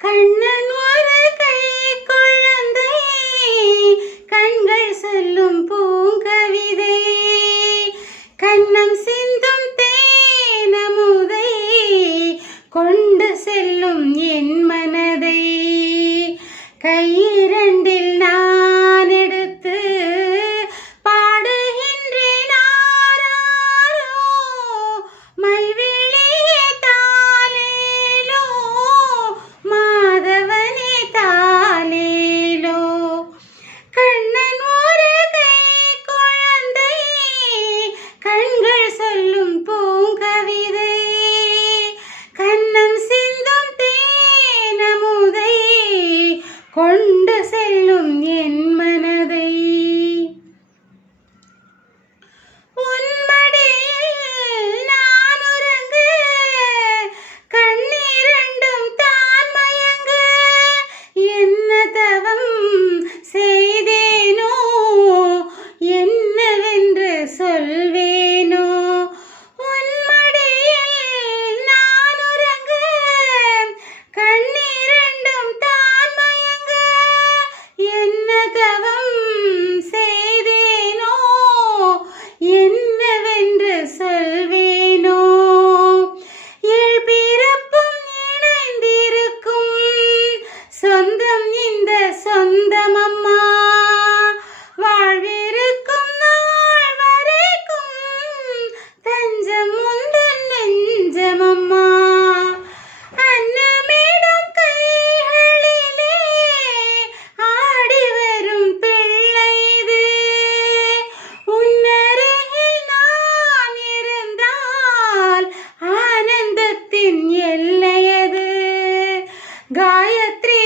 கண்ணன் ஒரு கை குழந்தை, கண்கள் சொல்லும் பூங்கவிதை, கண்ணம் சிந்தும் தேனமுதை, கொண்டு செல்லும் என் மனதை. கையிரண்டில் நான் எடுத்து பாடுகின்றேன் ஆராரோ, மைவிழியே தாலேலோ, மாதவனே தாலேலோ. கண்ணன் ஒரு கை குழந்தை, கண்கள் சொல்லும் பூங்கவிதை, கண்ணம் சிந்தும் தேனமுதை, கொண்டு செல்லும் என் மனதை. உன்மடியில் நான் உறங்க, கண்ணீரண்டும் தான் மயங்க, என்ன தவம் செய்தேனோ, என்னவென்று சொல்வேனோ. உன்மடியில் நான் உறங்க, கண்ணீரண்டும் தான் மயங்க, என்ன தவம் செய்தேனோ, என்னவென்று சொல்வேனோ. ஏழ் பிறப்பும் இணைந்திருக்கும் சொந்தம் இந்த சொந்தம் அம்மா, வாழ்விருக்கும் நாள் வரைக்கும் தஞ்சம் உந்தன் நெஞ்சம் அம்மா. அன்னமிடும் கைகளிலே ஆடி வரும் பிள்ளை இது, உன்னருகில் நான் இருந்தால் ஆனந்தத்தின் எல்லையது. காயத்ரி